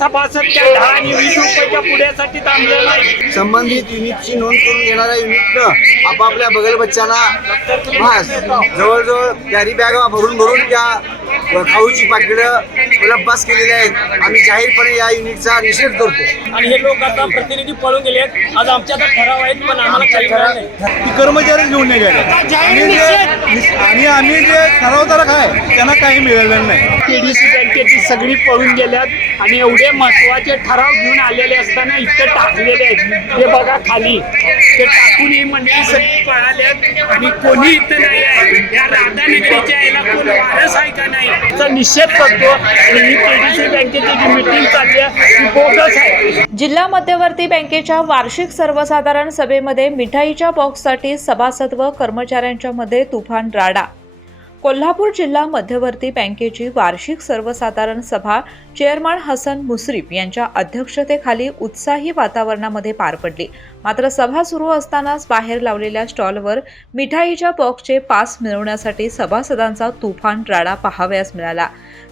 सभासद त्या दहा आणि वीस रुपयाच्या पुढ्यासाठी थांबले नाही. संबंधित युनिटची नोंद करून घेणाऱ्या युनिटनं आपापल्या बगल बच्चांना हा, जवळजवळ कॅरी बॅग भरून भरून त्या खाऊची पाकिटं पास केलेली आहेत. आम्ही जाहीरपणे या युनिटचा निषेध करतो. आणि हे लोक आता प्रतिनिधी पळून गेले आहेत. आज आमच्या आता ठराव आहेत पण आम्हाला काही ठराव नाही. ती कर्मचारी घेऊन नाही गेले. आणि आम्ही जे ठरावदारक आहे? त्यांना काही मिळालेलं नाही. केडीसी बँकेची सगळी पळून गेल्यात आणि एवढे महत्त्वाचे ठराव घेऊन आलेले असताना इथं टाकलेले आहेत. हे बघा खाली. ते टाकून ही मंडळी सगळी पळाल्यात आणि कोणी इथं नाही आहे. या राधानगरीच्या याला कोण वारस आहे का नाही? निषेध करतो जिल्हा मध्यवर्ती बँकेच्या वार्षिक सर्वसाधारण सभेमध्ये मिठाईच्या बॉक्ससाठी सभासद व कर्मचाऱ्यांच्या मध्ये तुफान राडा. कोल्हापूर जिल्हा मध्यवर्ती बँकेची वार्षिक सर्वसाधारण सभा चेअरमन हसन मुश्रीफ यांच्या अध्यक्षतेखाली उत्साही वातावरणामध्ये पार पडली. मात्र सभा सुरू असतानाच बाहेर लावलेल्या स्टॉलवर मिठाईच्या बॉक्सचे पास मिळवण्यासाठी सभासदांचा तुफान राडा पाहावयास मिळाला.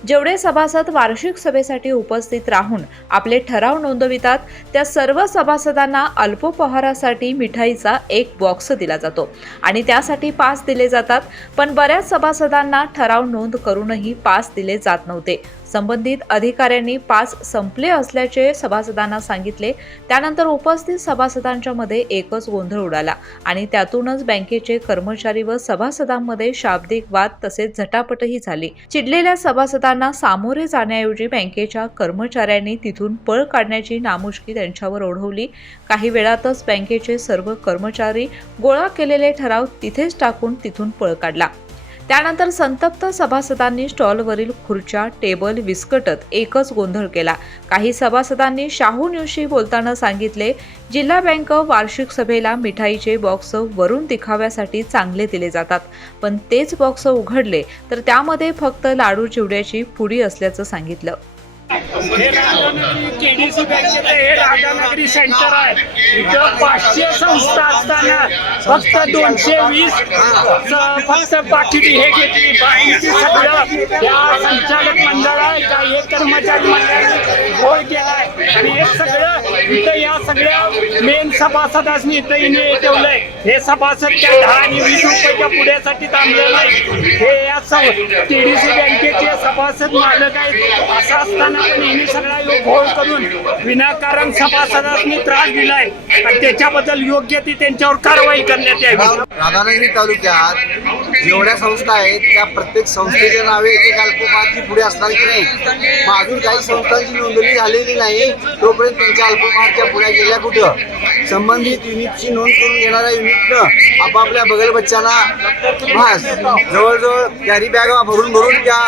जेवढे सभासद वार्षिक सभेसाठी उपस्थित राहून आपले ठराव नोंदवितात त्या सर्व सभासदांना अल्पोपहारासाठी मिठाईचा एक बॉक्स दिला जातो आणि त्यासाठी पास दिले जातात पण बऱ्याच सभासदांना ठराव नोंद करूनही पास दिले जात नव्हते. संबंधित अधिकाऱ्यांनी पास संपले असल्याचे सभासदांना सांगितले. त्यानंतर उपस्थित सभासदांच्या मध्ये एकच गोंधळ उडाला आणि त्यातूनच बँकेचे कर्मचारी व सभासदांमध्ये शाब्दिक वाद तसेच झटापटही झाली. चिडलेल्या सभासदांना सामोरे जाण्याऐवजी बँकेच्या कर्मचाऱ्यांनी तिथून पळ काढण्याची नामुष्की त्यांच्यावर ओढवली. काही वेळातच बँकेचे सर्व कर्मचारी गोळा केलेले ठराव तिथेच टाकून तिथून पळ काढला. त्यानंतर संतप्त सभासदांनी स्टॉलवरील खुर्च्या टेबल विस्कटत एकच गोंधळ केला. काही सभासदांनी शाहू न्यूजशी बोलताना सांगितले जिल्हा बँक वार्षिक सभेला मिठाईचे बॉक्स वरून दिखाव्यासाठी चांगले दिले जातात. पण तेच बॉक्स उघडले तर त्यामध्ये फक्त लाडू चिवड्याची पुडी असल्याचं सांगितलं. केडीसी बँकेचं हे राधानगरी सेंटर आहे. इथं पाचशे संस्था असताना फक्त दोनशे वीस फक्त पाकिटी हे घेतली. बाकीची सगळं या संचालक मंडळ आहे का हे कर्मचारी मंडळाने गोळ केलाय. आणि हे सगळं इथं या सगळ्या मेन सभासदासनी इथं इने ठेवलंय. हे सभासद त्या दहा आणि वीस रुपयाच्या पुढ्यासाठी थांबले नाही हे या टीडीसी बँकेचे सभासद मालक आहेत असं असताना पण यांनी सगळा योग घोळ करून विनाकारण सभासदांनी त्रास दिलाय. आणि त्याच्याबद्दल योग्य ती त्यांच्यावर कारवाई करण्यात यावी. राधानगरी तालुक्यात जेवढ्या संस्था आहेत त्या प्रत्येक संस्थेच्या नावे एक एक पुढे असणार की नाही. मग अजून काही संस्थांची नोंदणी झालेली नाही तोपर्यंत त्यांच्या अल्पमहाच्या पुढे गेल्या कुठं? संबंधित युनिटची नोंद करून घेणाऱ्या युनिटनं आपापल्या बगल बच्चांना जवळजवळ कॅरी बॅग भरून भरून त्या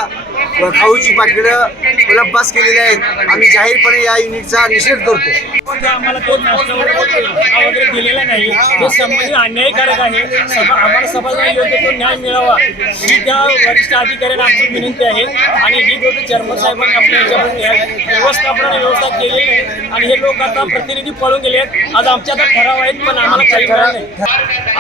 खाऊची पाकिटं पास केलेली आहेत. आम्ही जाहीरपणे या युनिटचा निषेध करतो. म्हणजे आम्हाला तो नाश्ता वगैरे दिलेला नाही. हे संबंधित अन्यायकारक आहे. सभा आम्हाला सभासद योग्य तो न्याय मिळावा. ही त्या वरिष्ठ अधिकाऱ्यांना आमची विनंती आहे. आणि ही गोष्ट चेअरमन साहेबांनी आपल्या याच्यामध्ये व्यवस्थापनाने व्यवस्था केलेली आहे. आणि हे लोक आता प्रतिनिधी पळून गेले आहेत. आज आमच्या आता ठराव आहेत पण आम्हाला काही ठराव नाही.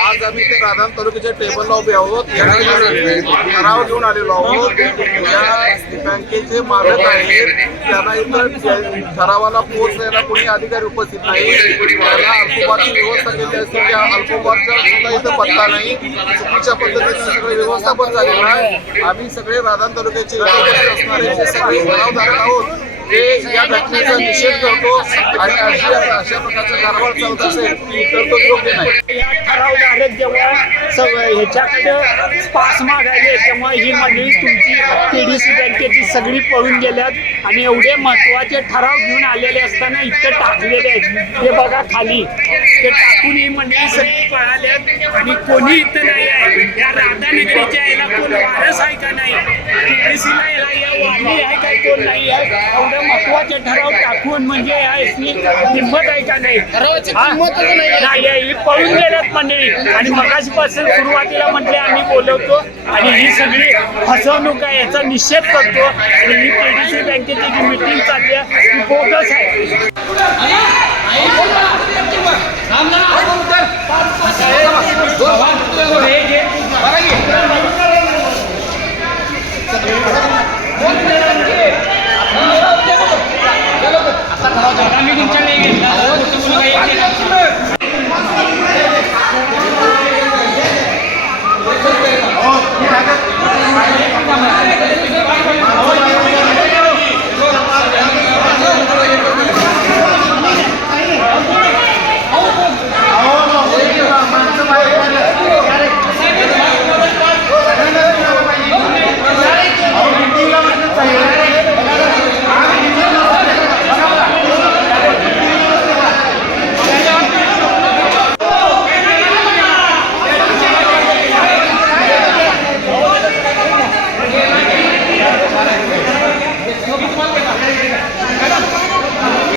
आज आम्ही ते राधान तालुक्याच्या टेबलला उभे आहोत. ठराव घेऊन आलेलो आहोत. या बँकेचे मालक आहेत. त्यांना इथं ठरावाला पोहोचण्याला कोणी अधिकारी उपस्थित नाही. त्यांना अल्पोपाची व्यवस्था केली असते त्या अल्पोपाचा सुद्धा इथं पत्ता नाही. चुकीच्या पद्धतीने सगळे व्यवस्थापन झालेलं आहे. आम्ही सगळे राधान तालुक्याचे असणारे जे सगळे ठरावधारक आहोत ते या घटनेचा निषेध करतो आणि अशा अशा प्रकारचा कारभार चालत असेल तर तो योग्य नाही. या ठरावधारक जेव्हा स- ह्याच्याकडे पास मागायले तेव्हा ही मंडळी तुमची केडीसी बँकेची सगळी पळून गेल्यात आणि एवढे महत्त्वाचे ठराव घेऊन आलेले असताना इथं टाकलेले आहेत. हे बघा खाली. ते टाकून ही मंडळी सगळी पळाल्यात आणि कोणी इथं नाही आहे. या राधानगरीच्या याला कोण वारस आहे का नाही? केडीसीला याला या वाली आहे काय कोण नाही आहे एवढे महत्त्वाचे ठराव टाकून म्हणजे या याची किंमत आहे का नाही हा? नाही आहे. ही पळून गेल्यात मंडळी आणि मगाशीपासून सुरुवातीला म्हटले आम्ही बोलवतो आणि ही सगळी फसवणूक आहे याचा निषेध करतो आणि ही केडीसी बँकेची जी मिटिंग चालली आहे ती बोगस आहे हे घे.